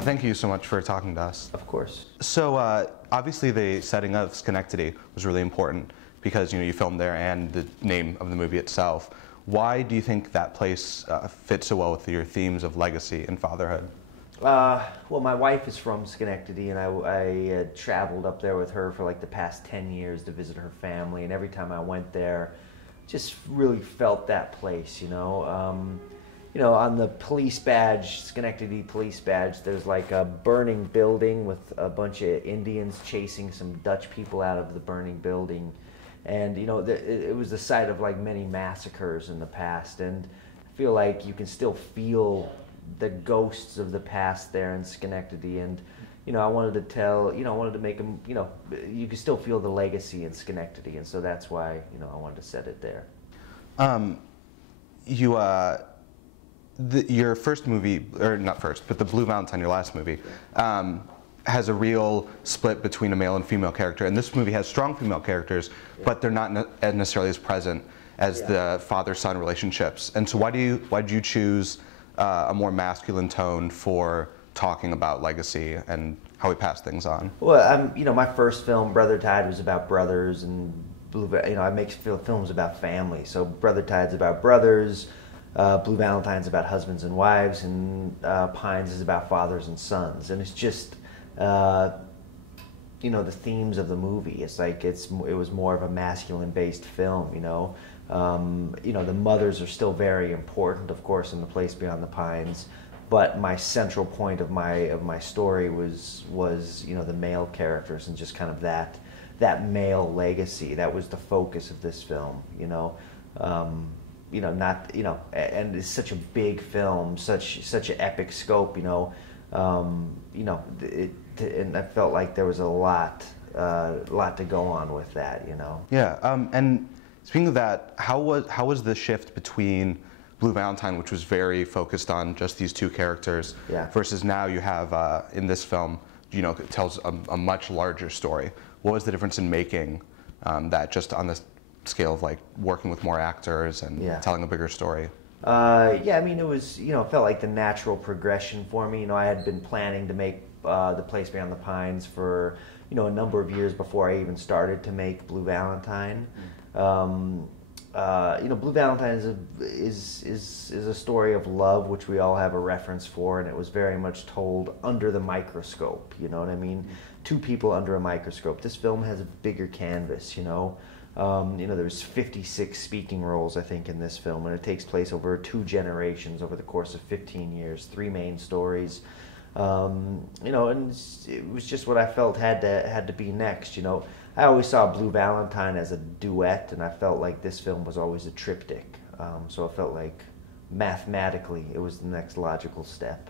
Thank you so much for talking to us. Of course. So obviously the setting of Schenectady was really important because you filmed there and the name of the movie itself. Why do you think that place fits so well with your themes of legacy and fatherhood? Well, my wife is from Schenectady, and I traveled up there with her for like the past 10 years to visit her family, and every time I went there, just really felt that place, on the police badge, Schenectady police badge, there's like a burning building with a bunch of Indians chasing some Dutch people out of the burning building. And, it was the site of like many massacres in the past. And I feel like you can still feel the ghosts of the past there in Schenectady. And, I wanted to make them, you can still feel the legacy in Schenectady. And so that's why, I wanted to set it there. Your first movie, or not first, but the Blue Valentine, your last movie, has a real split between a male and female character. And this movie has strong female characters, but they're not necessarily as present as the father-son relationships. And so why did you choose a more masculine tone for talking about legacy and how we pass things on? Well, my first film, Brother Tide, was about brothers, and I make films about family. So Brother Tide's about brothers. Blue Valentine's about husbands and wives, and Pines is about fathers and sons. And it's just, the themes of the movie. It's like it was more of a masculine-based film. The mothers are still very important, of course, in The Place Beyond the Pines. But my central point of my story was the male characters and just kind of that male legacy. That was the focus of this film. And it's such a big film, such an epic scope, and I felt like there was a lot to go on with that, Yeah, and speaking of that, how was the shift between Blue Valentine, which was very focused on just these two characters, versus now you have in this film, it tells a much larger story. What was the difference in making that just on this scale of like working with more actors and telling a bigger story? It was, it felt like the natural progression for me. I had been planning to make The Place Beyond the Pines for, a number of years before I even started to make Blue Valentine. Blue Valentine is a story of love, which we all have a reference for, and it was very much told under the microscope, you know what I mean? Two people under a microscope. This film has a bigger canvas, there's 56 speaking roles, I think, in this film, and it takes place over 2 generations over the course of 15 years, 3 main stories. And it was just what I felt had to be next. I always saw Blue Valentine as a duet, and I felt like this film was always a triptych. So I felt like mathematically it was the next logical step.